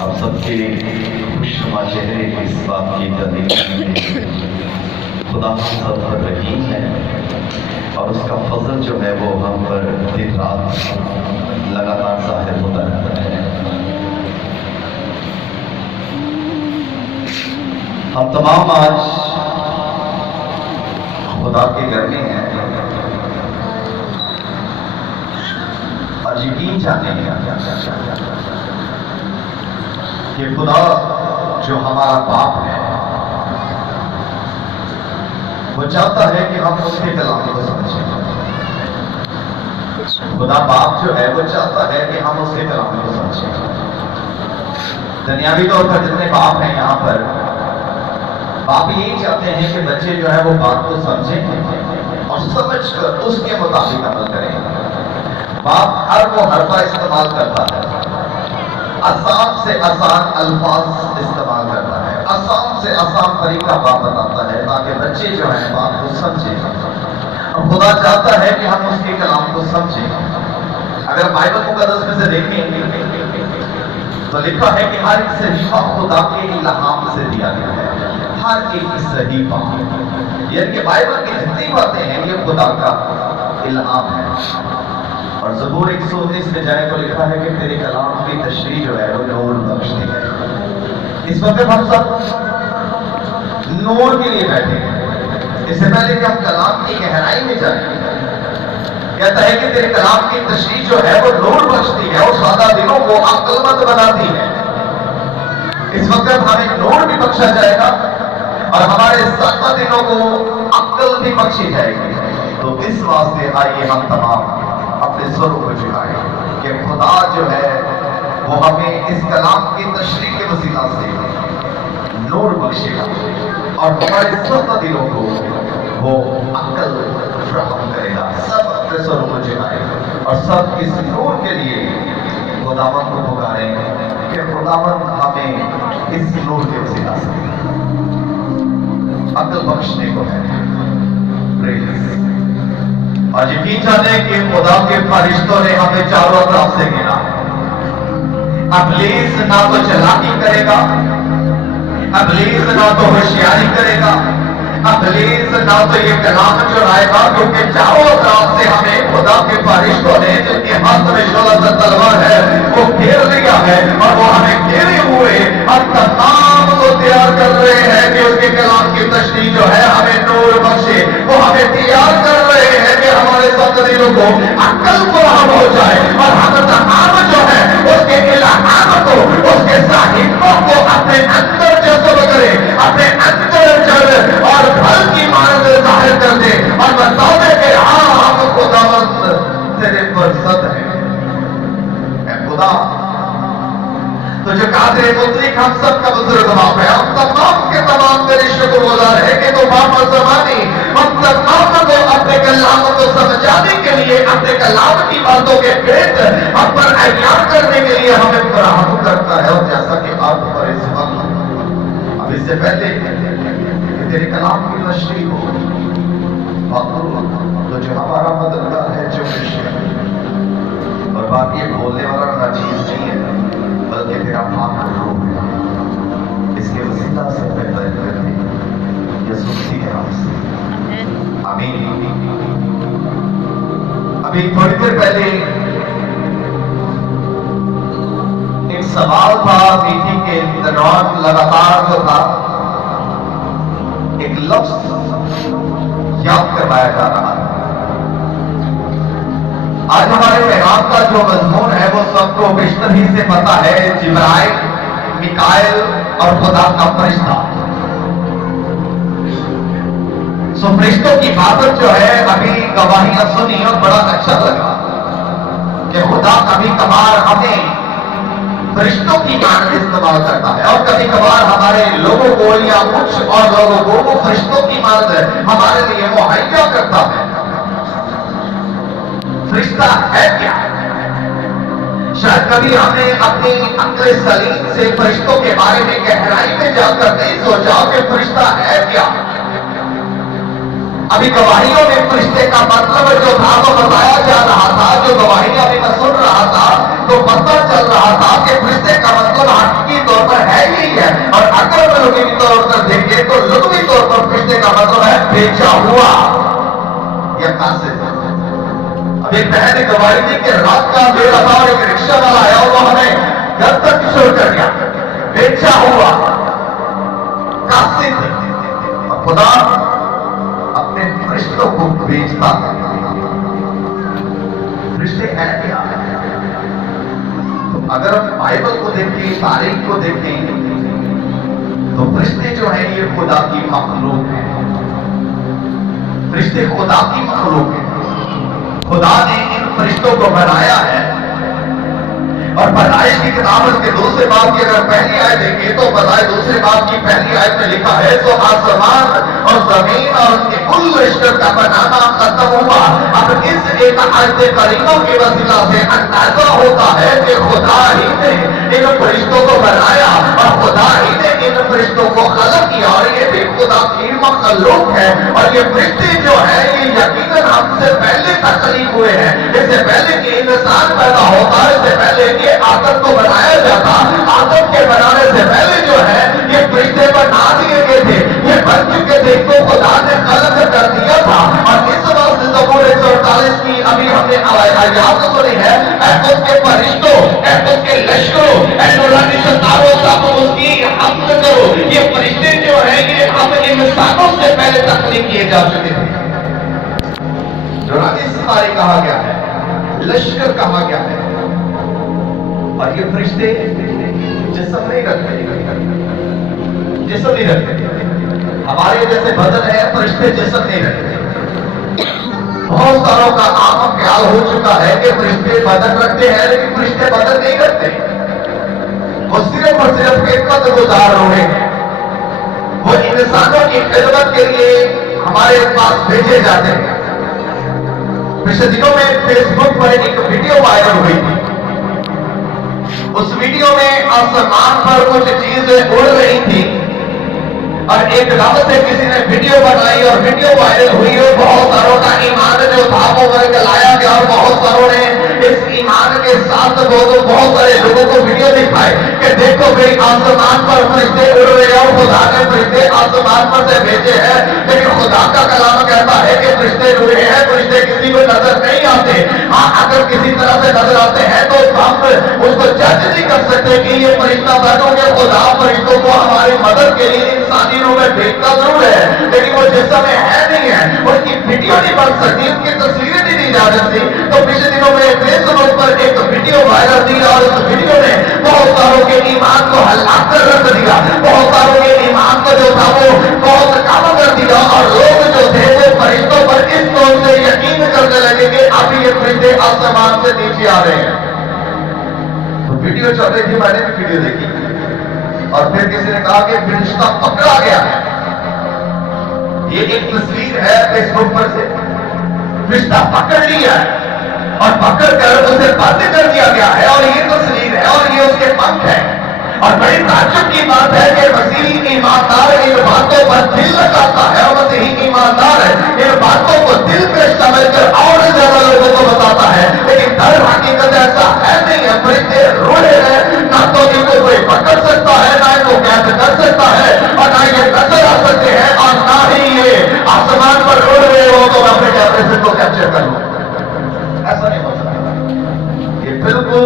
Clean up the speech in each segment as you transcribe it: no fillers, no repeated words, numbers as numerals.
آپ سب کے خوشنما چہرے کو اس بات کی تدلیل میں خدا سب پر رحیم ہے اور اس کا فضل جو ہے وہ ہم پر دن رات لگاتار ظاہر ہوتا رہتا ہے۔ ہم تمام آج خدا کے گھر میں ہیں اور یقین جانے کہ خدا جو ہمارا باپ ہے وہ چاہتا ہے کہ ہم اس کے کلام کو سمجھیں۔ خدا باپ جو ہے وہ چاہتا ہے کہ ہم اس کے کلام کو سمجھیں۔ دنیاوی طور پر جتنے باپ ہیں یہاں پر، باپ یہی چاہتے ہیں کہ بچے جو ہے وہ بات کو سمجھیں اور سمجھ کر اس کے مطابق عمل کریں۔ باپ ہر وہ حرفہ استعمال کرتا ہے، آسان سے آسان الفاظ استعمال کرتا ہے، آسان سے آسان طریقہ باپ بتاتا ہے تاکہ بچے جو ہیں بات کو سمجھیں۔ اور خدا چاہتا ہے کہ ہم اس کے کلام کو سمجھیں۔ اگر بائبل مقدس میں سے دیکھیں تو لکھا ہے کہ ہر ایک صحیفہ خدا کے الہام سے دیا گیا ہے۔ ہر ایک صحیفہ، یعنی کہ بائبل کی جتنی باتیں ہیں یہ خدا کا الہام ہے۔ اور زبور 119 میں جائے تو لکھا ہے کہ تیرے کلام کی تشریح جو ہے وہ نور بخشتی ہے۔ اس وقت ہم سب نور کے لیے بیٹھے ہیں۔ اس سے پہلے کہ ہم کلام کی گہرائی میں جائیں، کہتا ہے کہ تیرے کلام کی تشریح جو ہے وہ نور بخشتی ہے اور سادہ دلوں کو عقل مند بناتی ہے۔ اس وقت ہمیں نور بھی بخشا جائے گا اور ہمارے سادہ دلوں کو عقل بھی بخشی جائے گی۔ تو اس واسطے آئیے ہم تمام اپنے سروں کو جھکائیں کہ خدا جو ہے وہ ہمیں اس کلام کی تشریح کے وسیلہ سے نور بخشے گا اور ہمارے سب دلوں کو وہ عقل فراہم کرے گا۔ سب اپنے سروں کو جھکائیں اور سب اس نور کے لیے خداوند کو پکاریں کہ خداوند ہمیں اس نور کے وسیلہ سے عقل بخشنے کو ہے۔ اور یقین جانے کہ خدا کے فرشتوں نے ہمیں چاروں طرف سے گھیرا۔ ابلیس نہ تو چلاکی کرے گا، ابلیس نہ تو ہوشیاری کرے گا، ابلیس نہ تو یہ کلام چرائے گا، کیونکہ چاروں طرف سے ہمیں خدا کے فرشتوں نے جن کے ہاتھ میں شعلہ تلوار ہے وہ گھیر لیا ہے اور وہ ہمیں گھیرے ہوئے ہم تمام کو تیار کر رہے ہیں کہ اس کے کلام کی تشریح جو ہے ہمیں نور بخشے۔ وہ ہمیں تیار کر رہے ہیں کہ ہمارے سب دلوں کو عقل فراہم ہو جائے اور ہم تمام جو ہے اس کے الہام کو، اس کے صاحبوں کو اپنے اندر جذب کرے، اپنے اندر جل اور پھل کی مانند ظاہر کر دے اور بتاؤ دے کہ ہاں ہم خداوند تیرے پر صد ہیں۔ اے خدا تو جو قادر مطلق ہم سب کا بزرگ باپ ہے، ہم تمام کے تمام تیرے شکر گزار ہے کہ تو باپ زمانی ہم تمام کو اپنے کلام کو سمجھانے کے لیے، اپنے کلام کی باتوں کے پیٹ ہم پر عیان کرنے کے لیے ہمیں فراہم کرتا ہے۔ اور جیسا کہ آپ پر اس وقت اب اس سے پہلے کہ تیرے کلام کی تشریح ہو، تو جو ہمارا مددگار ہے جو اور بات یہ بولنے والا نہ چیز نہیں ہے بلکہ تیرا پاک روح ہے، اس کے وسیلہ سے بہتر کرنے یسوع مسیح کے نام سے آمین۔ ابھی تھوڑی دیر پہلے ایک سوال تھا میٹنگ کے دوران، لگاتار جو تھا ایک لفظ یاد کروایا جا رہا ہے۔ آج ہمارے پیغام کا جو مضمون ہے وہ سب کو بشتر ہی سے پتا ہے، جبرائیل، میکائیل اور خدا کا فرشتہ۔ سو فرشتوں کی عبادت جو ہے ابھی گواہیاں سنی اور بڑا اچھا لگا کہ خدا کبھی کبھار ہمیں فرشتوں کی مانند استعمال کرتا ہے اور کبھی کبھار ہمارے لوگوں کو یا کچھ اور لوگوں کو وہ فرشتوں کی مانند ہمارے لیے مہیا کرتا ہے۔ فرشتہ ہے کیا؟ شاید کبھی ہم نے اپنی عقل سلیم سے فرشتوں کے بارے میں گہرائی میں جا کر نہیں سوچا کہ فرشتہ ہے کیا۔ ابھی گواہیوں میں فرشتے کا مطلب جو تھا وہ بتایا جا رہا تھا، جو گواہیاں بھی میں سن رہا تھا تو پتہ چل رہا تھا کہ فرشتے کا مطلب حقیقی बेचा हुआ या कासिद। अब एक बहन ने गवाही दी कि रात का अंधेरा था और एक रिक्शा वाला आया और वो हमें घर तक किशोर कर गया। बेचा हुआ कासिद। और खुदा अपने फरिश्तों को बेचता है। फरिश्ते हैं क्या? तो अगर हम बाइबल को देखें, तारीख को देखें, तो फरिश्ते जो हैं ये खुदा की मखलूक है। फरिश्ते खुदा की मखलूक है। खुदा ने इन फरिश्तों को बनाया है। और पैदाइश की किताब के दूसरे बाब की अगर पहली आयत देखें तो पैदाइश दूसरे बाब की पहली आयत में लिखा है, तो आसमान और जमीन और उनके कुल रिश्ते का बनाना खत्म हुआ। अब इस एक आयत करीमों की वसीला से अंदाजा होता है कि खुदा ही ने इन फरिश्तों को बनाया और खुदा ही ने इन फरिश्तों को खलक किया और ये भी खुदा की मखलूक है। और ये फरिश्ते जो है ये यकीनन हमसे पहले तख्लीक हुए हैं। इससे पहले कि इंसान पैदा होता, इससे पहले कि आदम को बनाया जाता, आदम के बनाने से पहले जो है ये फरिश्ते बना दिए गए थे, ये बन चुके थे, इनको खुदा ने खलक कर दिया था। और इस वक्त ज़बूर 148 की अभी हमने आयत सुनी है, उसके फरिश्तों, उसके लश्करों, नूरानी सितारों सब उसकी हम्द करो। ये फरिश्ते जो है ये हम इंसानों से पहले तख्लीक किए जा चुके थे। नूरानी सितारे कहा गया है, लश्कर कहा गया है। और ये फरिश्ते जिस्म नहीं रखते, जिस्म नहीं रखते। हमारे जैसे बदन है, फरिश्ते जिस्म नहीं रखते। बहुत सारों का आम ख्याल हो चुका है कि फरिश्ते बदन रखते हैं, लेकिन फरिश्ते बदन नहीं रखते। वो सिर्फ और सिर्फ खिदमत गुजार रहे हैं। वो इंसानों की खिदमत के लिए हमारे पास भेजे जाते हैं। पिछले दिनों में फेसबुक पर एक वीडियो वायरल हुई थी। उस वीडियो में आसमान पर कुछ चीजें उड़ रही थी और एक रब से किसी ने वीडियो बनाई और वीडियो वायरल हुई और बहुत सारों का ईमान जो था वो लाया गया और बहुत सारों ने इस ईमान के साथ बहुत सारे लोगों को वीडियो दिखाए कि देखो भाई आसमान पर फरिश्ते उड़ रहे हैं और खुदा ने फरिश्ते आसमान पर से भेजे हैं। लेकिन खुदा का कलाम कहता है कि फरिश्ते उड़े हैं, फरिश्ते किसी को नजर नहीं आते। हाँ, अगर किसी तरह से नजर आते हैं तो हम उसको जज नहीं कर सकते कि ये फरिश्ता बनोगे। खुदा फरिश्तों को हमारी मदद के लिए इंसानी रूप में भेजता जरूर है, लेकिन वो जिस समय है नहीं है, उनकी वीडियो नहीं बन सकती, उनकी तस्वीरें नहीं दी जा सकती। तो पिछले दिनों में फेसबुक पर एक वीडियो वायरल थी और उस वीडियो ने बहुत सारों के ईमान को हलाक कर रख दिया। बहुत सारों के ईमान को जो था वो बहुत कम कर दिया और लोग जो थे वो फरिश्तों पर इस तौर से यकीन करने लगे कि अभी ये फरिश्ते आसमान से नीचे आ रहे हैं। तो वीडियो चल रही थी, मैंने भी वीडियो देखी और फिर किसी ने कहा कि फरिश्ता पकड़ा गया है। ये एक तस्वीर है फेसबुक पर से, फरिश्ता पकड़ लिया है और पकड़ कर उसे बंद कर दिया गया है और ये तस्वीर है और ये उसके पंख है। और बड़ी ताज्जुब की बात है कि मसीही ईमानदार इन बातों पर दिल लगाता है और मसीही ईमानदार इन बातों को दिल में समझ कर और ज्यादा लोगों को बताता है। लेकिन दर हकीकत ऐसा है नहीं है। फरिश्ते रूढ़े हैं, ना तो इनको कोई पकड़ सकता है, ना इनको कैद कर सकता है और ना ये नजर आ सकते हैं और ना ही ये आसमान पर उड़ रहे हो तो मैं अपने कैमरे से तो कैप्चर कर लूं। ऐसा नहीं हो सकता। ये बिल्कुल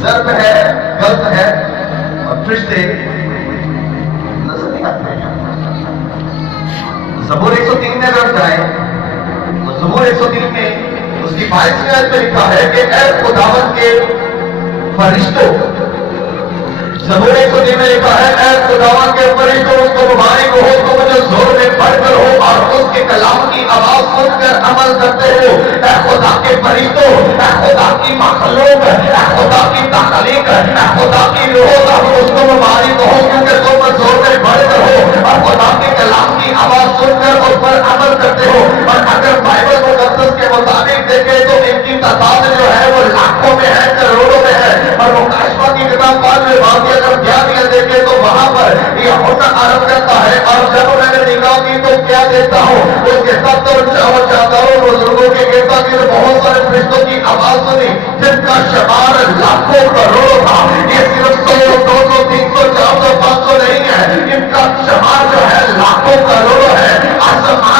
जर्ब है, गलत है और फरिश्ते नजर नहीं आते हैं। ज़बूर 103 में अगर जाए तो ज़बूर 103 में उसकी 22वीं आयत में लिखा है कि ऐ खुदावंद के फरिश्तों, ज़बूर 103 में लिखा है ऐ खुदावंद के फरिश्तों उसको मुबारक हो, तुम जो जोर में पढ़कर हो और उसके कलाम की आवाज सुनकर अमल करते हो। ऐ खुदा के फरिश्तों, ऐ खुदा की मखलूक, ऐ खुदा की तख्लीक, ऐ खुदा की रूह, तुम उसको मुबारक हो क्योंकि तुम जोर में पढ़कर हो और खुदा के कलाम की आवाज सुनकर उस पर अमल करते हो। और अगर बाइबल मुक़द्दस के मुताबिक देखें तो इनकी तादाद जो है वो लाखों में है, करोड़ों में है। और मुकाशफा की किताब बाद में बाकी अगर ध्यान दिया देखें तो वहां पर यह होना आरंभ करता है। और जब मैंने निगाह की तो क्या देखता हूँ, उसके चादरों बुजुर्गों के गिरता की बहुत सारे फरिश्तों की आवाज सुनी जिनका शुमार लाखों करोड़ों था। ये सिर्फ 100, 200, 300, 400, 500 नहीं है, इनका शुमार जो है लाखों करोड़ों है। आसमान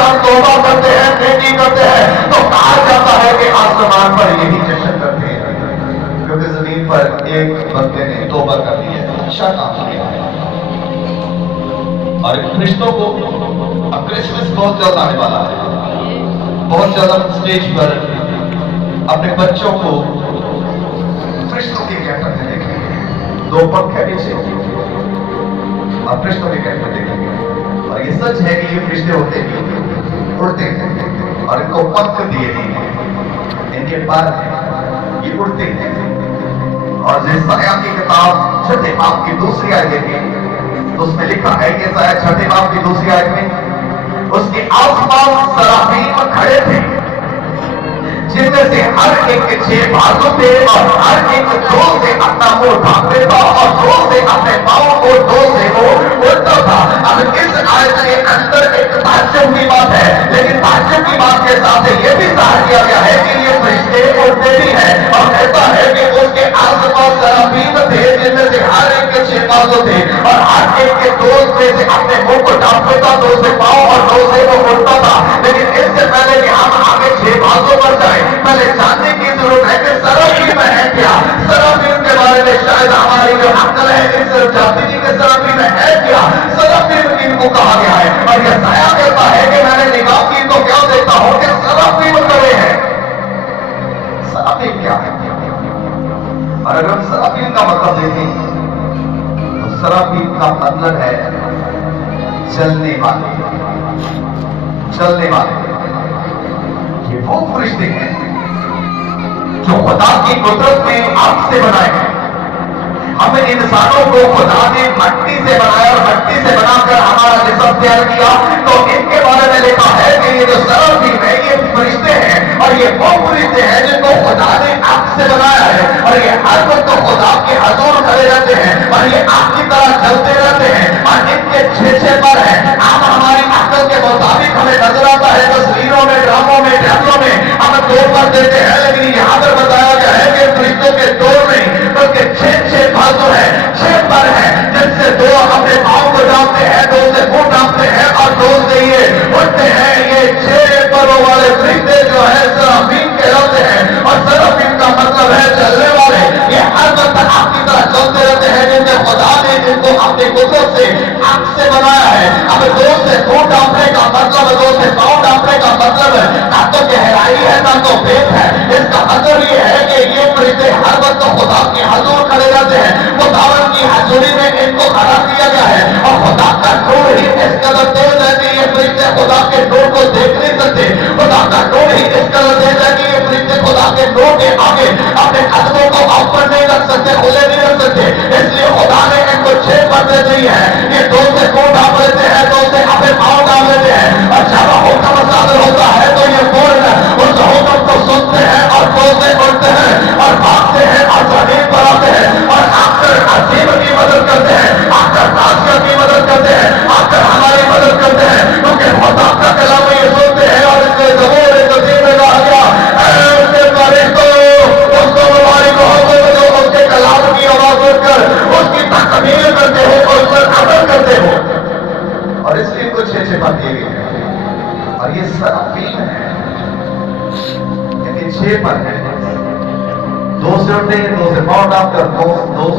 इंसान तौबा करते हैं, नेकी करते हैं, तो कहा जाता है कि आसमान पर यही जश्न करते हैं, क्योंकि जमीन पर एक बंदे ने तौबा कर दी है, अच्छा काम किया है। और फरिश्तों को अब क्रिसमस बहुत जल्द आने वाला है, बहुत जल्द स्टेज पर अपने बच्चों को फरिश्तों के कैंपर में देखेंगे, दो पंखे नीचे और फरिश्तों के कैंपर देखेंगे। और ये सच है कि ये फरिश्ते होते हैं, उड़ते हैं और इनको पंख दिए नहीं हैं, इनके पर ये उड़ते हैं। और यशायाह की किताब छठे बाब की दूसरी आयत में तो उसमें लिखा है कि यशायाह छठे बाब की दूसरी आयत में उसके आसपास सराफीम खड़े थे, जिनमें से हर एक के 6 बाजू थे और हर एक 2 से अपना मुंह ढांकते था और 2 से अपने पांव को 2 से वो उड़ता था। अब इस आयत के अंदर एक ताज्जुब की बात है, लेकिन ताज्जुब की बात के साथ ये भी ज़ाहिर किया गया है कि ये फरिश्ते उड़ते भी हैं। और ऐसा है कि उसके आसपास सराफीम थे, जिनमें से हर एक के 6 बाजू थे और हर एक के 2 से अपने मुंह को ढांकते था, 2 से पांव और 2 से वो उड़ता था। लेकिन इससे पहले कि हम आगे 6 बाजू पर जाए, पहले जानने की जरूरत है कि सराफीम है क्या। सराफीम के बारे में शायद हमारी जो अक्ल है इस जाति की कि सराफीम है क्या, सराफीम किनको कहा गया है। और यशायाह कहता है कि मैंने निगाह की तो क्या देखता हूं कि सराफीम खड़े हैं। सराफीम क्या है? और अगर हम सराफीम का मतलब देखें तो सराफीम का मतलब है चलने वाले, चलने वाले। ये वो फरिश्ते हैं जो खुदा की कुदरत ने आग से बनाए हैं। हमें इंसानों को खुदा ने मट्टी से बनाया और मट्टी से बनाकर हमारा जिस्म तैयार किया। तो इनके बारे में लिखा है कि ये जो सराफीम है ये फरिश्ते हैं और ये वो फरिश्ते हैं जिनको खुदा ने आग से बनाया है और ये हर वक्त तो खुदा के हजूर खड़े रहते हैं और ये आग की तरह जलते रहते हैं और इनके 6 पर है। आप हमारी अक्ल के मुताबिक हमें नजर आता है तस्वीरों में, ड्रामों में, ड्रामों में हम 2 पर देते हैं, लेकिन यहाँ पर बताया गया है कि फरिश्तों के 2 नहीं बल्कि 6 बाजू है, 6 पर है, जिनसे 2 अपने पाँव को डालते हैं, 2 से मुंह डालते हैं और 2 से ये उठते हैं। ये 6 परों वाले फरिश्ते जो है सराफीम कहलाते हैं और सराफीम का मतलब है चलने वाले। ये हर वक्त आपकी तरह चलते रहते हैं, जिनके खुदा ने जिनको अपनी कुदरत से आग से बनाया है। अब 2 से मुंह डालने का मतलब, 2 से पाँव डालने का मतलब ना तो गहराई है ना तो भेद है। इसका मतलब ये है कि ये फरिश्ते हर वक्त खुदा के हजूर खड़े रहते हैं। खुदावन की हजूरी में इनको खड़ा किया गया है और खुदा का नूर ही इस कदर तेज है कि ये फरिश्ते खुदा के नूर को देख नहीं सकते। खुदा का नूर ही इस कदर तेज है कि ये फरिश्ते खुदा के नूर के आगे अपने कदमों को ऊपर नहीं रख सकते, खुले नहीं रख सकते। इसलिए खुदा ने इनको 6 पर्दे दी है। ये 2 से मुंह ढांप लेते हैं, 2 से अपने पाँव डाल लेते हैं और जब हुक्म सादर होता है तो ये फौरन उस हुक्म को सुनते हैं और 2 से उठते हैं और भागते हैं और जमीन पर आते हैं और आकर अजीम की मदद करते हैं, आकर नासिया की मदद करते हैं, आकर हमारी मदद करते हैं, क्योंकि खुदा का कलाम ये सुनते हैं। और इसलिए ज़बूर तस्वीर में कहा गया उसके फरिश्तों उसको मुबारक हो जो उसके कलाम की आवाज सुनकर उसकी तकमील करते हो और उस पर अमल करते हो। और इसलिए इनको 6 बात दिए गए और ये सराफीम है, लेकिन 6 पर है। 2 से उठते हैं, 2 से पाँव डालकर 2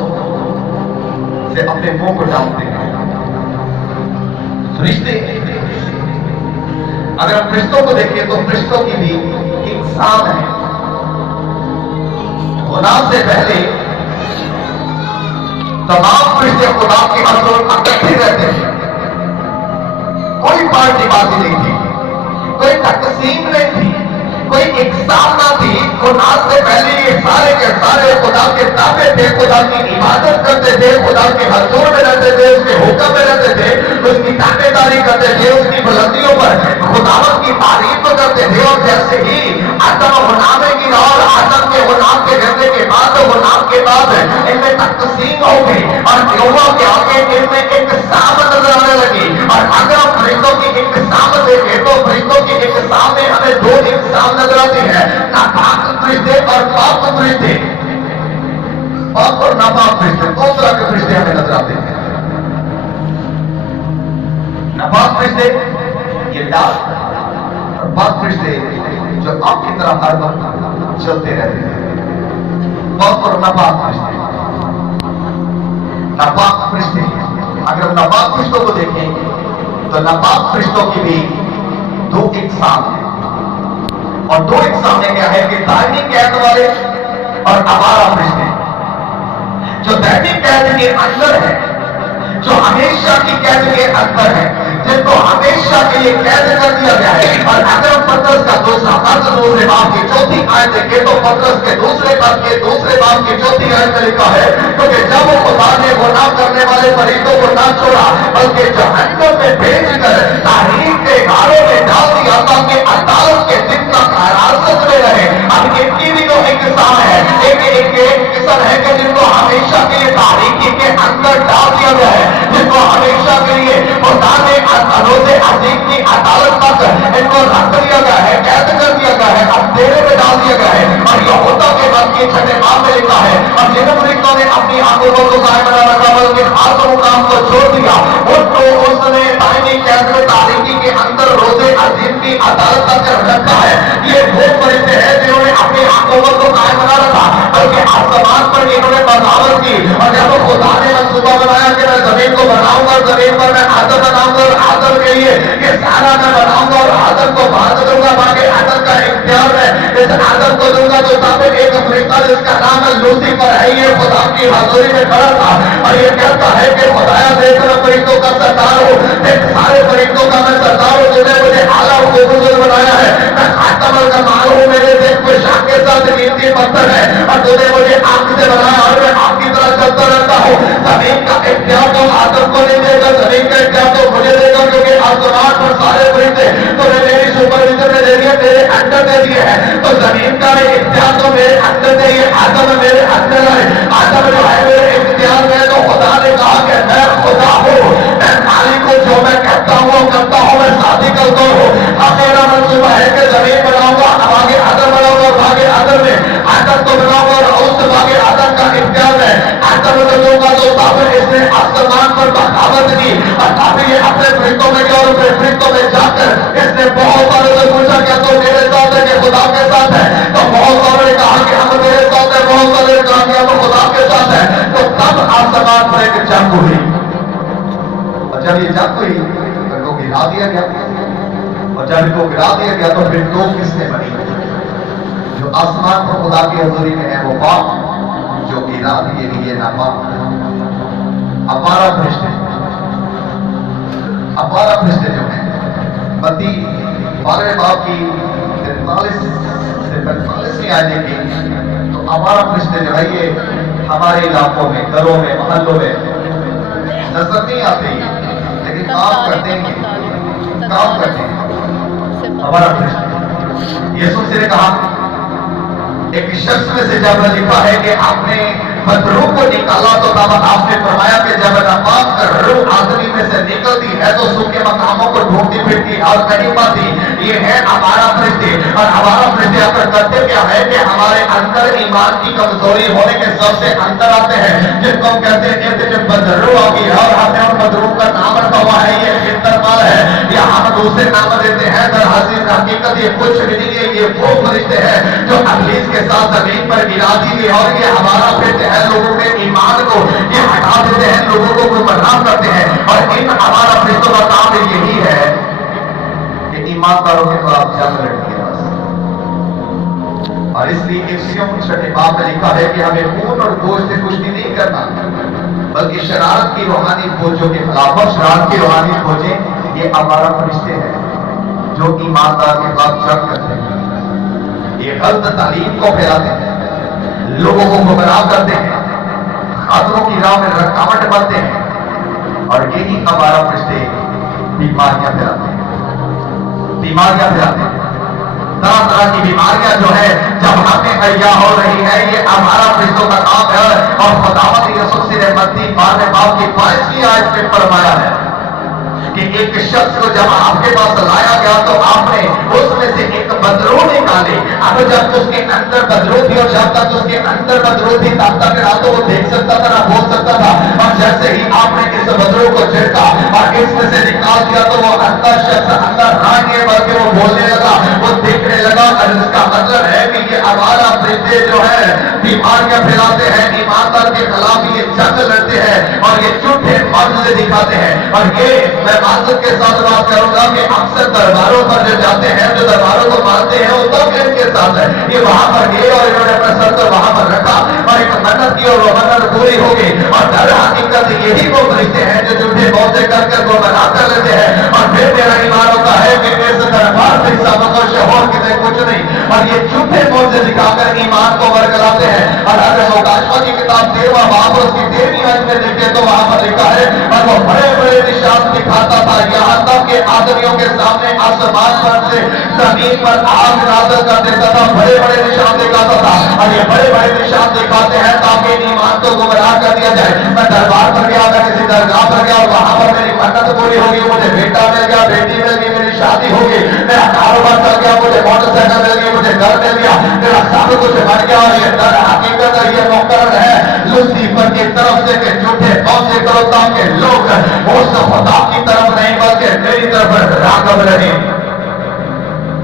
से अपने मुंह को डालते हैं। फरिश्ते, अगर हम फरिश्तों को देखें तो फरिश्तों की भी इंसान है। गुनाह से पहले तमाम फरिश्ते खुदा के हजूर इकट्ठे रहते हैं। कोई पार्टीबाजी नहीं थी, कोई तकसीम नहीं थी, कोई इकसाम ना थी। गुनाह से पहले ये सारे के सारे खुदा के ताबे थे, खुदा की इबादत करते थे, खुदा के हजूर में रहते थे, उसके हुक्म में रहते थे, उसकी ताबेदारी करते थे, उसकी बुलंदियों पर खुदावत की तारीफ करते थे। और जैसे ही आदम गुनाह में गिरा और आदम के गुनाह के गिरने के बाद गुनाह के बाद इनमें तकसीम हो गई और यहोवा के आगे इनमें एक साम नजर आने लगी। और अगर हम फरिश्तों की एक साम देखें तो फरिश्तों की एक साम में हमें 2 इंसान नजर आते हैं, नापाक फरिश्ते और पाक फरिश्ते। पाक और नापाक फरिश्ते 2 तरह के फरिश्ते हमें नजर आते हैं। नापाक फरिश्ते ये डाल पाक फरिश्ते जो आपकी तरफ हर वक्त चलते रहते हैं। पाक और नापाक फरिश्ते, नापाक फरिश्ते, अगर हम नापाक फरिश्तों को देखें तो नापाक फरिश्तों की भी दो इकसाम है, और दो इकसाम में क्या है कि दायमी कैद वाले और आवारा फरिश्ते। जो दायमी कैद के अंदर है, जो हमेशा की कैद के अंदर है, जिनको हमेशा के लिए कैद कर दिया गया है। और अगर हम पतरस का दूसरा बाब की चौथी आयत देखें तो पतरस के दूसरे बाब की चौथी आयत में लिखा है, क्योंकि जब वो खुदा ने गुनाह करने वाले फरीदों को ना छोड़ा बल्कि जहन्नम में भेजकर तारीख के घारों में डाल दिया ताकि अदालत के दिन तक हिरासत में रहे। अब इनकी भी तो एक किस्म है, एक किस्म है कि जिनको हमेशा के लिए तारीखी के अंदर डाल दिया गया है, जिनको हमेशा के लिए खुदा ने रोज़े अज़ीम की अदालत तक इनको रख दिया गया है, कैद कर दिया गया है, अंधेरे में डाल दिया गया है। और यहूदा के बाद के छठे बाब में लिखा है, और जिन फरिश्तों ने अपनी आंखों को कायम बना रखा बल्कि खास मुकाम को छोड़ दिया, उनको उसने दायमी कैद में तारीकी के अंदर रोज़े अज़ीम की अदालत तक रखा है। ये वो फरिश्ते हैं जिन्होंने अपनी आंखों को कायम बना रखा, बल्कि आसमान पर इन्होंने बगावत की। और जब खुदा ने मंसूबा बनाया कि मैं जमीन को बनाऊंगा, जमीन पर मैं आदम बनाऊंगा, और आदम के लिए ये सारा मैं बनाऊंगा और आदम को बांध दूंगा, बाकी आदम का इख्तियार है, इस आदम को दूंगा। जो साबित एक फरिश्ता जिसका नाम है लूसीफर है, ये खुदा की हाज़ुरी में खड़ा था और ये कहता है कि खुदाया देख मैं फरिश्तों का सरदार हूँ, देख सारे फरिश्तों का मैं सरदार हूँ, तूने मुझे आला बुजुर्ग बनाया है, मैं खातमुल कमाल हूँ, मेरे देख पेशाब के साथ कीमती पत्थर है, और तूने मुझे आंख से बनाया और मैं आपकी तरह चलता रहता हूँ। जमीन का इख्तियार तो आदम को नहीं देगा, जमीन का इख्तियार तो मुझे देगा, क्योंकि आसमान पर सारे फरिश्ते तूने मेरी सुपरविजन में दे दिए, मेरे अंडर दे दिए हैं। तो जमीन का इख्तियार तो मेरे अंदर दे, ये आदम मेरे अंदर है, आदम जो है मेरे इख्तियार में। तो खुदा ने कहा कि मैं खुदा हूँ, मैं मालिक हूँ, जो मैं कहता हूँ वो करता हूँ, मैं शादी करता हूँ। अब मेरा मंसूबा है कि जमीन बनाऊंगा, अब आगे आदम बनाऊंगा, और आगे आदम में आदम को बनाऊंगा, और उस आगे आदम का इख्तियार है, आदम को दूंगा। तो ताबिर इसने आसमान पर बगावत की, और ताबिर ये अपने फरिश्तों में गया और अपने फरिश्तों में जाकर इसने बहुत सारे से पूछा क्या तो मेरे साथ है कि खुदा के साथ है? तो बहुत सारे ने कहा कि हम मेरे साथ है, बहुत सारे ने कहा कि हम खुदा के साथ है। तो तब आसमान पर एक जंग हुई, और जब ये जंग हुई तो इनको गिरा दिया गया, और जब इनको गिरा दिया गया तो फिर दो किस्में बनी। जो आसमान पर खुदा की हज़ूरी में है वो पाक, जो गिरा दिए गए नापाक। अपारा फरिश्ते, अपारा फरिश्ते जो है मत्ती 12 बाब की 43 से 45 आयत की, तो अपारा फरिश्ते जो है ये हमारे इलाकों में, घरों में, महल्लों में नजर नहीं आते, लेकिन काम करते हैं, काम करते हैं। हमारा फरिश्ते यीशु से ने कहा, एक शख्स में से जब लिखा है कि आपने बदरूह को निकाला तो तब आपने फरमाया कि जब नापाक रूह आदमी में से निकलती है तो सूखे मकामों को ढूंढती फिरती और कहीं पाती। ये है हमारा फरिश्ते, और हमारा फरिश्ते अगर करते क्या है कि हमारे अंदर ईमान की कमजोरी होने के सबसे अंदर आते हैं, जिनको हम कहते हैं कि बदरूह आ गई, और हमने उन बदरूह का नाम रखा हुआ है ये इंतरमाल है, या हम दूसरे नाम देते हैं। दरअसल हकीकत ये कुछ भी नहीं है, ये वो फरिश्ते हैं जो इब्लीस के साथ जमीन पर गिरा दी गई, और ये हमारा फरिश्ते हैं लोगों के ईमान को ये हटा देते हैं, लोगों को गुमराह करते हैं। और इन हमारा फरिश्तों का काम यही है कि ईमानदारों के खिलाफ जंग लड़ती है। और इसलिए इफ्सियों छठे बाब में लिखा है कि हमें खून और गोश्त से कुश्ती नहीं करना, बल्कि शरारत की रूहानी फौजों के खिलाफ। और शरारत की रूहानी फौजें ये हमारा फरिश्ते हैं जो ईमानदार के खिलाफ जंग करते हैं, ये गलत तालीम को फैलाते हैं, लोगों को गुमराह करते हैं, खातरों की राह में रुकावट बनते हैं, और यही हमारा फरिश्ते बीमारियां फैलाते हैं, बीमारियां फैलाते हैं। तरह तरह की बीमारियां जो है जब हमें अय्या हो रही है, ये हमारा फरिश्तों का काम है। और खुदावंद यीशु ने मत्ती 12 बाब की 22 आयत में फरमाया है कि एक शख्स को जब आपके पास लाया गया तो आपने उसमें से एक बदरूह निकाली। अब जब उसके अंदर बदरूह थी, और जब तक उसके अंदर बदरूह थी तब तक ना तो वो देख सकता था ना बोल सकता था, और जैसे ही आपने इस बदरूह को झिड़का और इसमें से निकाल दिया तो वो अंदर शख्स अंदर ना गए बल्कि वो बोलने लगा, को देखने लगा और इसका मतलब है कि ये आवारा फरिश्ते जो है बीमारियां फैलाते हैं, ईमानदार के खिलाफ ये जंग लड़ते हैं और ये झूठे मौजूदे दिखाते हैं। और ये मैं माजरत के साथ बात करूंगा कि अक्सर दरबारों पर जो जाते हैं, जो दरबारों को मानते हैं, वो दो के साथ है। ये वहां पर गए और इन्होंने अपना सर को वहां पर रखा और एक मन्नत की और वो मन्नत पूरी हो गई। और दर हकीकत यही वो फरिश्ते हैं जो झूठे मौजे कर वो बना कर लेते हैं। और फिर मेरा ईमान होता है कि इस दरबार से सबक शोहर कितने कुछ नहीं, और ये झूठे मौजे दिखाकर ईमान को बरकराते हैं। और अगर मुकाशवा की किताब 13वां बाब और उसकी 13वीं आयत में देखें तो वहां पर लिखा है, और वो बड़े बड़े निशान दिखाता था, यहाँ तक कि आदमियों के सामने आसमान पर से जमीन पर आग नाज़िल कर देता था, बड़े बड़े निशान दिखाता था। और ये बड़े बड़े निशान दिखाते हैं ताकि ईमान को गुमराह कर दिया जाए। मैं दरबार पर गया, मैं किसी दरगाह पर गया और वहां पर मेरी मन्नत पूरी हो गई, मुझे बेटा मिल गया, बेटी मिल गई, मेरी शादी हो गई, मेरा कारोबार चल गया, मुझे मोटरसाइकिल मिल गई, मुझे घर मिल गया, मेरा सब कुछ बन गया। और ये दर हकीकत ये मुकर्रर है लूसीफर की तरफ से कि झूठे मौजे करो ताकि लोग उस खुदा की तरफ नहीं बल्कि मेरी तरफ राग़ब रहे।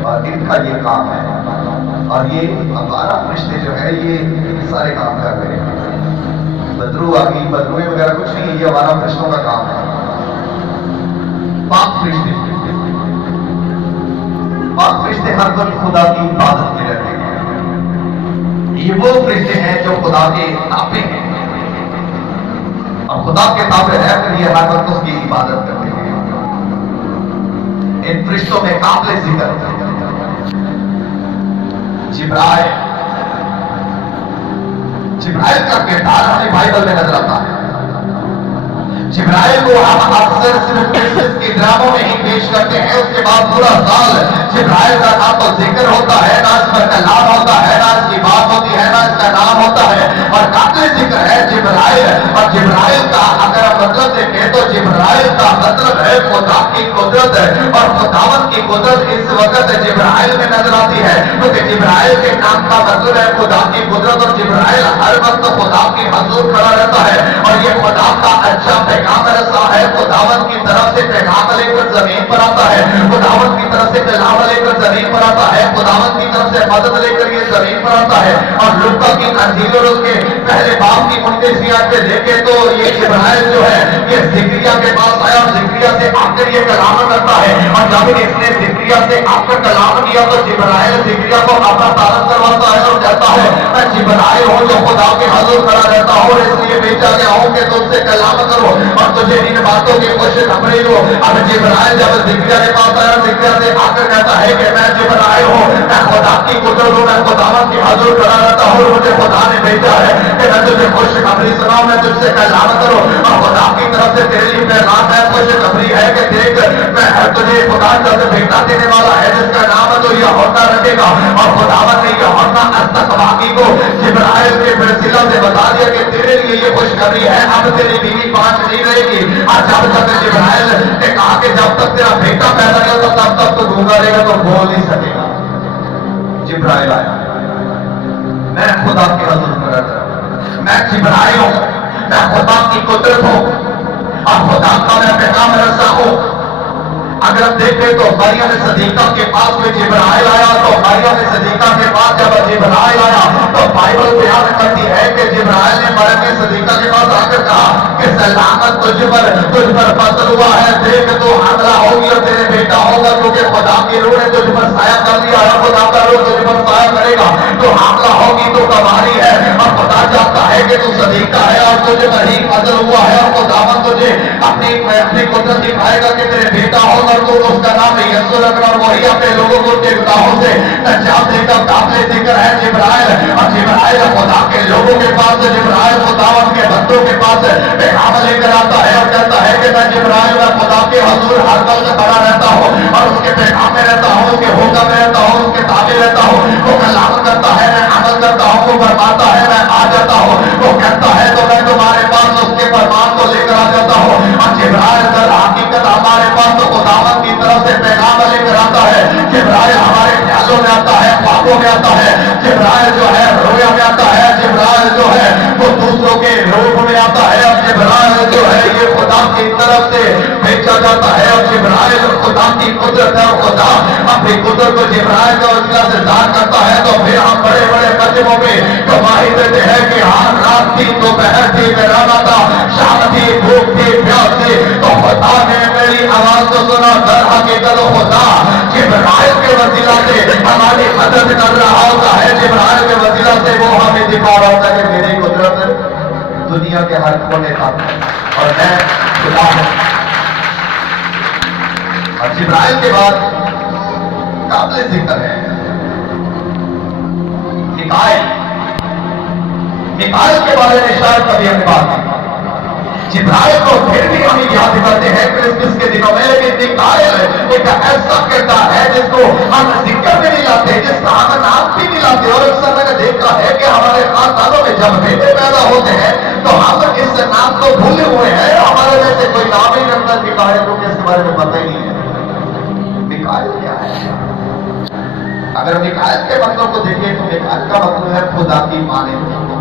और इनका ये काम है। और ये हमारा रिश्ते जो है ये सारे काम कर रहे हैं। बदरू आ गई, बदरुएं वगैरह कुछ नहीं, ये हमारा फरिश्तों का काम है। पाक फरिश्ते, पाक फरिश्ते हर वक्त खुदा की इबादत में रहते हैं। ये वो फरिश्ते हैं जो खुदा के ताबे हैं और खुदा के ताबे है फिर ये हर वक्त उसकी इबादत करते हैं। इन फरिश्तों में काबिल जिक्र जिब्राइल, जिब्राइल का किरदार हमें बाइबल में नजर आता है। जिब्राइल को हम अक्सर सिर्फ क्रिसमस के ड्रामों में ही पेश करते हैं, उसके बाद पूरा साल जिब्राइल का ना तो जिक्र होता है, ना इस पर कलाम होता है, ना इसकी बात होती है, ना इसका नाम होता है। और काबिल जिक्र है जिब्राइल। और जिब्राइल का अगर हम मतलब देखें तो जिब्राइल का मतलब है खुदा की कुदरत है। और खुदावंद की कुदरत इस वक्त जिब्राइल में नजर आती है, क्योंकि जिब्राइल के नाम का मतलब है खुदा की कुदरत। और जिब्राइल हर वक्त खुदा की हजूर खड़ा रहता है और ये खुदा का अच्छा पैगाम रसा है। खुदावंद की तरफ से पैगाम लेकर जमीन पर आता है, खुदावंद की तरफ से पैगाम लेकर जमीन पर आता है, खुदावंद की तरफ से मदद लेकर ये जमीन पर आता है। और लुका की अंजील और उसके पहले बाप की 29वीं आयत में देखें तो ये जिब्राइल जो है ये ज़िक्रिया के पास आया और ज़िक्रिया से आकर ये कलाम करता है। और जब इसने ज़िक्रिया से आकर कलाम किया तो जिब्राइल ज़िक्रिया को अपना तारफ करवाता है और कहता है मैं जिब्राइल हूँ जो खुदा के हजूर खड़ा रहता हूँ, इसलिए भेजा गया हूँ कि तुमसे कलाम करो और तुझे इन बातों की खुशखबरी दो। अब जिब्राइल जब ज़िक्रिया के पास आया, ज़िक्रिया से आकर कहता है कि मैं जिब्राइल हूँ, मैं खुदा की कुदरत हूँ, मैं खुदावंद के हजूर खड़ा रहता हूँ, मुझे खुदा ने भेजा है कि मैं तुझे खुशखबरी सुनाऊं, मैं तुझसे कलाम करूं। और खुदा की तरफ से तेरे लिए पैगाम है, खुशखबरी है कि देख मैं तुझे खुदा से बेटा देने वाला है जिसका नाम तो यूहन्ना रखेगा। और खुदावंद ने यूहन्ना अस्तकबाकी को जिब्राइल के वसीला से बता दिया कि तेरे लिए ये खुशखबरी है, अब तेरी बीवी पांच नहीं रहेगी। और जब तक जिब्राइल ने कहा कि जब तक तेरा बेटा पैदा नहीं होता तब तक तो गूंगा रहेगा, तो बोल नहीं सकेगा। जिब्राइल आया, मैं खुदा के हजूर खड़ा था, मैं जिब्राइल हूं, मैं खुदा की कुदरत हूं और खुदा का मैं पैगाम रसा हूं। अगर हम देखें तो मरियम सदीका के पास में जिब्राइल आया, तो मरियम सदीका के पास जब जिब्राइल आया तो बाइबल बयान करती है कि जिब्राइल ने मरियम सदीका के पास आकर कहा कि सलामत तुझ पर फजल हुआ है, देख तो हमला होगी और तेरे बेटा होगा, क्योंकि खुदा की रूह ने तुझ पर साया कर दिया है, खुदा का रूह तुझ पर साया करेगा, तो हमला होगी तो कमारी है। और खुदा चाहता है कि तू सदीका है और तुझे पर ही फजल हुआ है और खुदावंद तुझे अपनी कुदरत दिखाएगा कि तेरे बेटा होगा, तो उसका नाम यीशु रखना और वही अपने लोगों को उनके गुनाहों से नजात देकर काबिल जिक्र है जिब्राइल। और जिब्राइल खुदा के लोगों के पास, जिब्राइल खुदावंद के बंदों के पास पैगाम लेकर आता है और कहता है कि मैं जिब्राइल मैं खुदा के हजूर हर वक्त खड़ा रहता हूँ और उसके पैगाम में रहता हूँ, उसके हुक्म में रहता हूँ, उसके ताबे रहता हूँ। वो कलाम करता है, मैं अमल करता हूँ, वो फरमाता है, मैं आ जाता हूँ, वो कहता है तो मैं तुम्हारे पास उसके फरमान को लेकर आ जाता हूँ। और जिब्राइल दर हकीकत हमारे पास तो खुदावंद की तरफ से पैगाम लेकर आता है। जिब्राइल हमारे ख्यालों में आता है, ख्वाबों में आता है, जिब्राइल जो है रोया में आता है, जिब्राइल जो है वो दूसरों के रूप में आता है। और जिब्राइल जो है ये खुदा की तरफ से भेजा जाता है और जिब्राइल खुदा की قدرت ہے خدا اپنی قدرت کو جبرائیل کا وسیلہ سے ظاہر کرتا ہے تو پھر ہم بڑے بڑے مجمعوں میں گواہی دیتے ہیں کہ ہاں رات تھی دوپہر تھی میرا تھا شام تھی بھوک تھی پیاس تھی تو خدا نے میری آواز کو سنا در حقیقت خدا جبرائیل کے وسیلہ سے ہماری مدد کر رہا ہوتا ہے جبرائیل کے وسیلہ سے وہ ہمیں دکھا رہا ہوتا ہے کہ میری قدرت دنیا کے ہر کونے کا اور میں خدا ہوں. اور جبرائیل کے بعد قابل ذکر ہے میکائیل کے بارے میں شاید کبھی ہم نے بات کی. جبرائیل کو پھر بھی ہم یاد کرتے ہیں کرسمس کے دنوں میں لیکن میکائیل ایک ایسا کردار ہے جس کو ہم ذکر بھی نہیں لاتے جس کا ہم نام بھی نہیں لاتے. اور اکثر میں نے دیکھا ہے کہ ہمارے خاندانوں میں جب بیٹے پیدا ہوتے ہیں تو ہم اس نام کو بھولے ہوئے ہیں ہمارے میں سے کوئی نام ہی نہیں رکھتا میکائیل کو اس کے بارے میں پتہ ہی نہیں ہے. میکائیل کیا ہے؟ اگر میکائیل کے مطلب کو دیکھیں تو میکائیل کا مطلب ہے خدا کی مانند.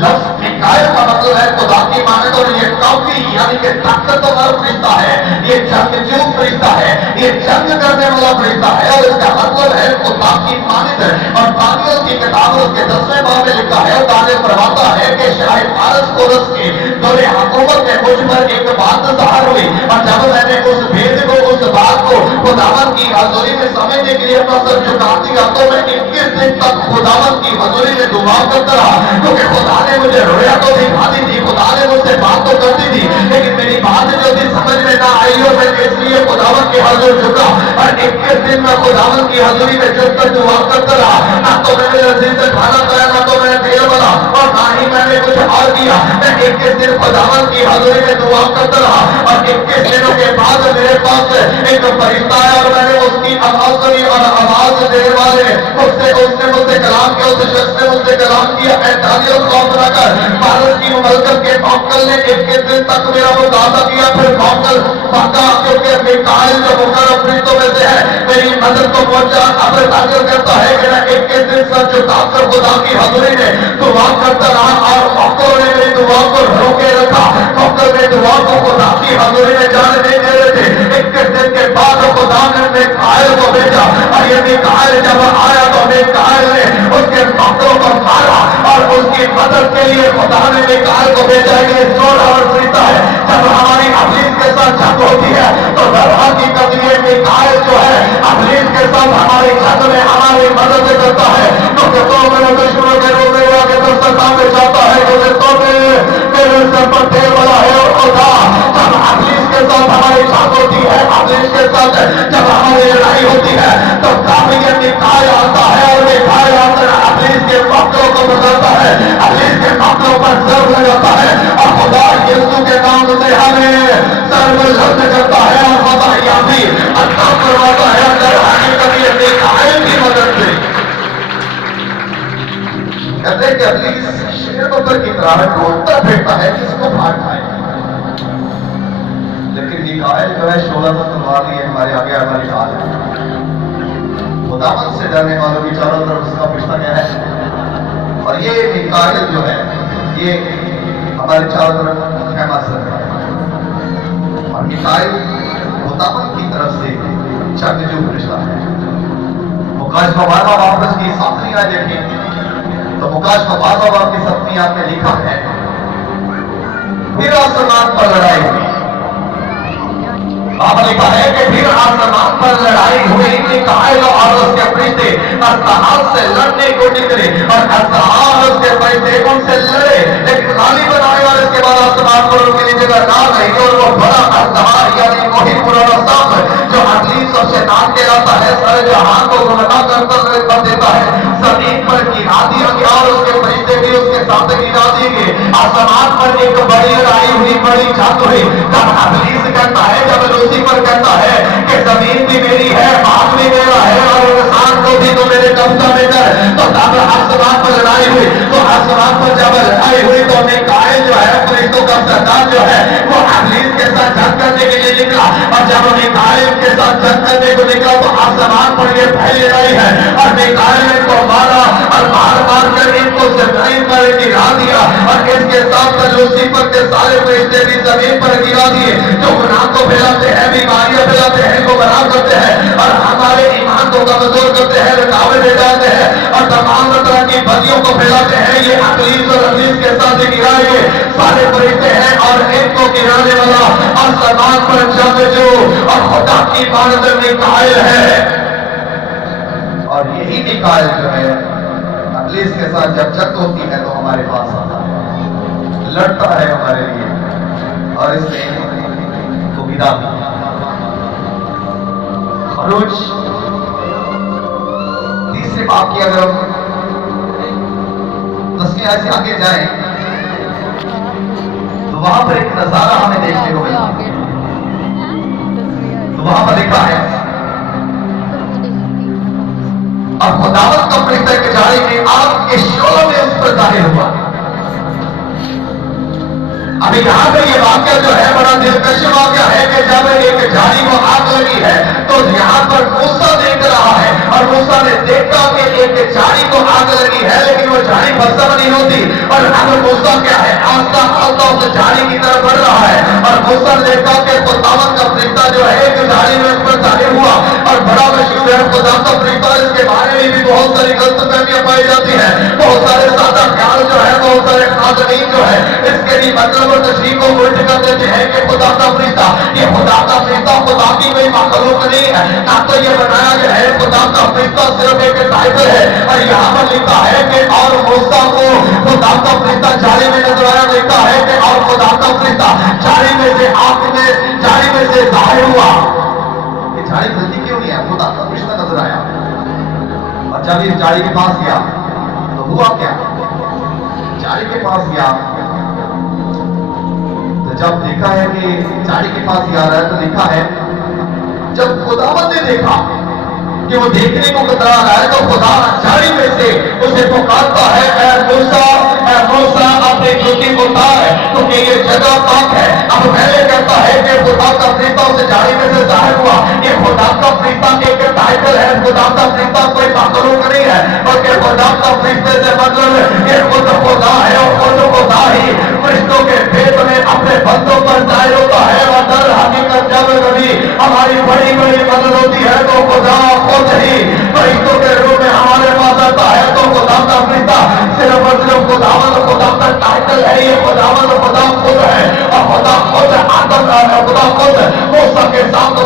لفظ میکائیل کا مطلب ہے خدا کی مانند اور یہ کافی یعنی کہ طاقتور فرشتہ ہے یہ جنگجو فرشتہ ہے یہ جنگ کرنے والا فرشتہ ہے اور اس کا مطلب ہے خدا کی مانند. اور دانیل کی کتاب اس کے 10ویں باب میں لکھا ہے دانیل فرماتا ہے کہ شاہ فارس کورس کے دور حکومت میں مجھ پر ایک بات ظاہر ہوئی اور جب میں نے اس بھید کو اس بات کو خداوند کی حضوری میں سمجھنے کے لیے اپنا سر جھکا دیا تو میں 21 دن تک خداوند کی حضوری میں دعا کرتا رہا کیونکہ خدا نے مجھے رویا تو دکھا دی تھی خدا نے مجھ سے بات تو کرتی تھی لیکن میری بات جو تھی سمجھ میں نہ آئی اور میں اس لیے خداوند کی حضور جھکا اور 21 دن میں خداوند کی حضوری میں جب تک دعا کرتا رہا نہ تو میں نے رسید سے کھانا کھایا نہ تو میں نے تیل بنا اور نہ ہی میں نے کچھ اور کیا. میں 21 دن خداوند کی حضوری میں دعا کرتا رہا اور 21 دنوں کے بعد میرے پاس ایک فرشتہ آیا اور میں نے اس کی آواز سنی اور آواز دینے والے اس نے مجھ سے کلام کیا اس شخص نے مجھ سے کلام کیا اے دانیل خوف نہ کر فارس کی مملکت کے موکل نے 21 دن تک میرا مطالعہ کیا پھر موکل بھاگا کیونکہ میکائیل جو مقرر فرشتوں میں سے ہے میری مدد کو پہنچا. اب دانیل کہتا ہے کہ میں 21 دن سر جھکا کر خدا کی حضوری میں دعا کرتا رہا اور موکل نے میری دعا کو روکے رکھا. موکل نے دعا کو خدا کی حضوری میں جانے نہیں دے رہے تھے. 21 دن کے بعد خدا نے میکائیل کو بھیجا اور یہ میکائیل جب آیا تو میکائیل نے اس کے موکلوں کو مارا اور اس کی مدد کے لیے خدا نے میکائیل کو بھیجا. یہ 16 فرشتہ ہے جب ہماری ابلیس کے ساتھ جنگ ہوتی ہے تو در حقیقت یہ میکائیل جو ہے ابلیس کے ساتھ ہماری جنگ میں ہماری مدد کرتا ہے کیونکہ تو میرے دشمنوں کے روزے کے دفتر سامنے جاتا ہے کیونکہ تو میرے سر پر تیل والا ہے. اور خدا جب ابلیس کے ساتھ ہماری جنگ ہوتی ہے ابلیس کے ساتھ جب ہماری لڑائی ہوتی ہے تو کافی میکائیل آتا ہے اور میکائیل آتا ہے ابلیس کے موکلوں کو بچاتا ہے ابلیس کے موکلوں پر ضرب لگاتا ہے اور خدا یسوع کے نام سے ہمیں ضرب لفظ کرتا ہے اور خدا یابی عطا کرواتا ہے. اندر حقیقت یہ میکائیل کی مدد سے کہتے ہیں کہ ابلیس شیر بکر کی طرح ڈھونڈتا پھرتا ہے جس کو پھاڑ کھائے لیکن میکائیل جو ہے 16 تلوار لیے ہمارے آگے ہماری حال ہے. خداوند سے ڈرنے والوں کی چاروں طرف اس کا فرشتہ کیا ہے اور یہ میکائیل جو ہے یہ ہمارے چاروں طرف خیمہ سر ہے اور میکائیل خداوند کی طرف سے جنگجو فرشتہ ہے. مکاشفہ 12 باب کی 7ویں آیت دیکھیں تو مکاشفہ 12 باب کی 7ویں آیت میں لکھا ہے پھر آسمان پر لڑائی ہوئی. آپ لکھا ہے کہ پھر آسمان پر لڑائی ہوئی میکائیل اور اس کے فرشتے اسحاب سے لڑنے کو نکلے اور اسحاب اس کے فرشتے ان سے لڑے لیکن غالب بنانے والے اس کے بعد آسمان پر ان کے لیے جگہ نہ رہی اور وہ بڑا اسحاب یعنی وہی پرانا سانپ جو ابلیس اور شیطان کہلاتا ہے سارے جہان کو گمراہ کر دیتا ہے زمین پر گرا دیا گیا اور اس کے فرشتے بھی اس کے ساتھ گرا دیے گئے. آسمان پر ایک بڑی لڑائی ہوئی بڑی جنگ ہوئی. جب ابلیس کہتا ہے جب لوسیفر کہتا ہے کہ زمین بھی میری ہے باغ بھی میرا ہے اور انسان کو بھی تو میرے قبضہ میں کر تو تب آسمان پر لڑائی ہوئی. تو آسمان پر جب لڑائی ہوئی تو میکائیل جو ہے فرشتوں کا سردار جو ہے وہ ابلیس کے ساتھ جنگ کرنے کے لیے نکلا اور جب میکائیل کے ساتھ جنگ کرنے کو نکلا تو آسمان پر یہ پھیل لڑائی ہے اور میکائیل نے کو مارا اور مار کر ان کو زمین پر گرا دیا اور اس کے ساتھ لوسیفر کے سارے فرشتے بھی زمین پر گرا دیے جو گناہ کو پھیلاتے ہیں بیماریاں پھیلاتے ہیں بنا کرتے ہیں اور ہمارے ایمان کو کمزور کرتے ہیں، رکاوٹ دے جاتے ہیں اور تمام طرح کی بدیوں کو پھیلاتے ہیں۔ یہ ابلیس اور ابلیس کے ساتھ گرائے سارے فرشتے ہیں اور ایک کو گرانے والا آسمان پر جنگجو اور خدا کی عبادت میں قائل ہے۔ اور یہی میکائیل جو ہے ابلیس کے ساتھ جب جنگ ہوتی ہے تو ہمارے پاس آتا ہے، لڑتا ہے ہمارے لیے اور اس نے کو گرا دیا۔ خروج تیسرے باب کی اگر ہم 10ویں آیت سے آگے جائیں تو وہاں پر ایک نظارہ ہمیں دیکھنے کو ملتا ہے۔ تو وہاں پر لکھا ہے اور خداوند کا فرشتہ ایک جھاڑی میں آگ کے شعلوں میں اس پر ظاہر ہوا۔ ابھی یہاں پہ یہ واقعہ جو ہے بڑا دلکش واقعہ ہے کہ جب ایک جھاڑی کو آگ لگی ہے تو یہاں پر موسیٰ دیکھ رہا ہے اور موسیٰ نے دیکھا کہ ایک جھاڑی کو آگ لگی ہے لیکن وہ جھاڑی بھسم نہیں ہوتی، اور اب موسیٰ کیا ہے آہستہ آہستہ اس جھاڑی کی طرف بڑھ رہا ہے اور موسیٰ نے دیکھا کہ خداوند کا فرشتہ جو ہے ایک جھاڑی میں اس پر ظاہر ہوا اور بڑا مشہور ہے خداوند کا فرشتہ۔ اس کے بارے میں بھی بہت ساری غلط فہمیاں پائی جاتی ہیں، بہت سارے سادہ خیال جو ہے، بہت سارے ناظرین جو ہے اس کے بھی مطلب اور تشریح کو الٹ کر دیتے ہیں کہ خدا کا فرشتہ، یہ خدا کا فرشتہ خدا کی کوئی مخلوق نہیں ہے، نہ تو یہ بنایا گیا ہے۔ خدا کا فرشتہ صرف ایک ٹائٹل ہے اور یہاں پر لکھا ہے کہ اور موسیٰ کو خدا کا فرشتہ جھاڑی میں نظر آیا، لکھا ہے کہ اور خدا کا فرشتہ جھاڑی میں سے آگ میں جھاڑی میں سے ظاہر ہوا۔ یہ جھاڑی جلدی کیوں نہیں ہے؟ خدا کا فرشتہ نظر آیا اور جب اس جھاڑی کے پاس گیا تو ہوا کیا؟ جھاڑی کے پاس گیا تو جب دیکھا ہے کہ جھاڑی کے پاس جا رہا ہے تو لکھا ہے جب خداوند نے دیکھا کہ وہ دیکھنے کو کترا رہا ہے تو خدا جھاڑی میں سے اسے پکارتا ہے، اے موسیٰ اپنی جوتی اتار کیونکہ یہ جگہ پاک ہے۔ اب پہلے کہتا ہے کہ خدا کا فرشتہ اسے جھاڑی میں سے ظاہر ہوا۔ یہ خدا کا فرشتہ ایک ٹائٹل ہے، خدا کا فرشتہ کوئی مخلوق نہیں ہے بلکہ خدا کا فرشتے سے مطلب یہ خود خدا ہے اور خود خدا ہی فرشتوں کے بھید میں اپنے بندوں پر ظاہر ہوتا ہے۔ اور در حقیقت جب کبھی ہماری بڑی بڑی مدد ہوتی ہے تو خدا خود ہی فرشتوں کے روپ میں ہمارے پاس آتا ہے۔ تو خدا کا فرشتہ صرف اور صرف خداوند خدا کا ٹائٹل ہے، یہ خداوند خدا خود ہے اور خدا خود آدم خدا خود موسیٰ کے ساتھ